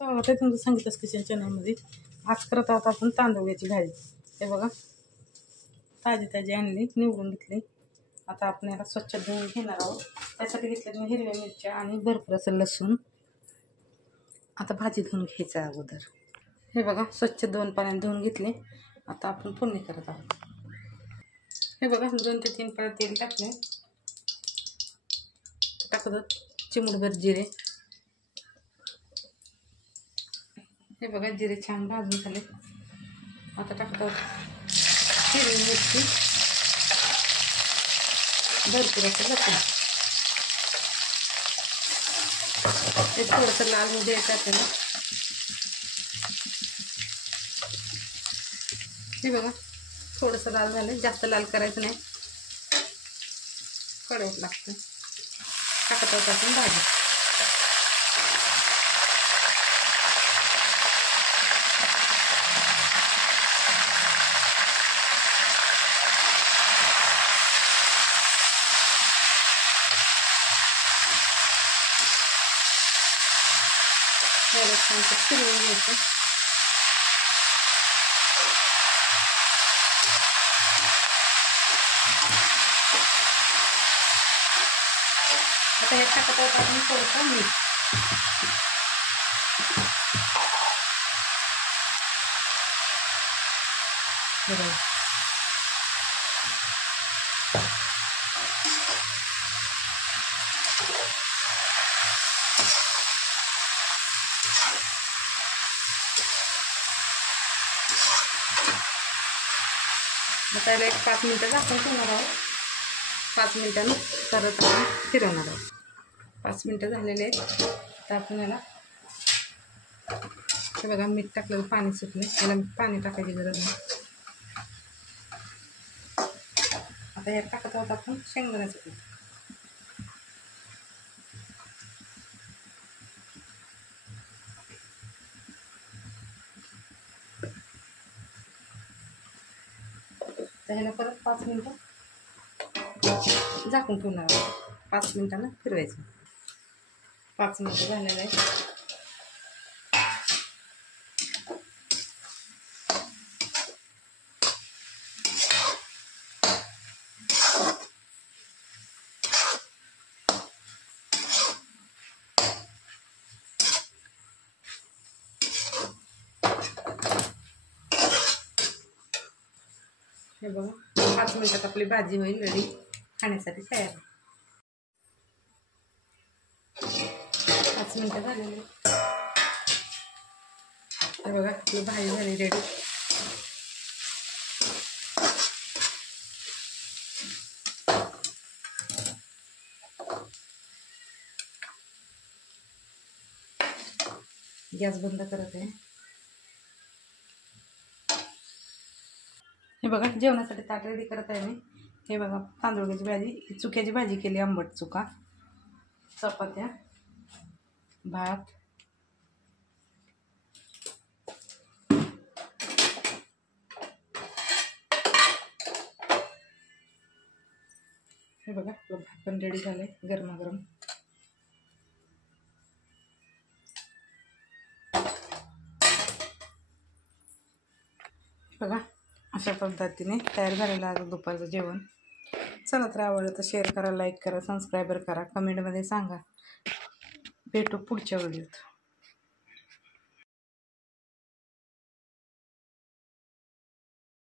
ते तुमचं संगीता's किचन चॅनलमध्ये आज करत आहोत आपण तांदूळाची भाजी. हे बघा, ताजी ताजी आणली, निवडून घेतली. आता आपण याला स्वच्छ धुवून घेणार आहोत. त्यासाठी घेतल्या मी हिरव्या मिरच्या आणि भरपूर असं लसूण. आता भाजी धुवून घ्यायचं अगोदर. हे बघा, स्वच्छ 2 पाण्याने धुवून घेतले. आता आपण फोडणी करत आहोत. हे बघा, 2 ते 3 पळ्या तेल टाकले. टाकत चिमूटभर जिरे. हे बघा, जिरे छान भाजून झाले. आता टाकत आहोत हिरवी मिरची, भरपूर असं लसूण. हे थोडंसं लाल होऊ द्यायचं आपल्याला. हे बघा, थोडंसं लाल झालं, जास्त लाल करायचं नाही, कडवट लागतं. टाकत आहोत आपण भाजी. याला छान फिरवून घ्यायचं. आता हे टाकत आहोत आपण थोडंसं मीठ. बरोबर, त्याला एक 5 मिनिटं झाकून ठेवणार आहोत. 5 मिनिटांनी परत आपण फिरवणार आहोत. 5 मिनिटं झालेले आहेत. तर आपण याला, हे बघा, मीठ टाकलेलं पाणी सुटले. याला पाणी टाकायची गरज नाही. आता यात टाकत आहोत आपण शेंगदाण्याचं पीठ. तर ह्याला परत 5 मिनिटं झाकून ठेवणार आहोत. 5 मिनिटांना फिरवायचं. 5 मिनिटं झालेलं आहे. हे बघा, 5 मिनिटात आपली भाजी होईल रेडी, खाण्यासाठी तयार. 5 मिनिटं झालेली. हे बघा, आपली भाजी झाली रेडी. गॅस बंद करत आहे. हे बघा, जेवणासाठी ताट रेडी करत आहे मी. हे बघा, तांदूळाची भाजी, चुक्याची भाजी केली, आंबट चुका, चपात्या, भात. हे बघा, आपलं भात पण रेडी झालंय, गरमागरम. बघा, अशा पद्धतीने तयार झालेलं आहे दुपारचं जेवण. चला, तर आवडलं तर शेअर करा, लाईक करा, सबस्क्राईबर करा, कमेंटमध्ये सांगा. भेटू पुढच्या व्हिडिओत.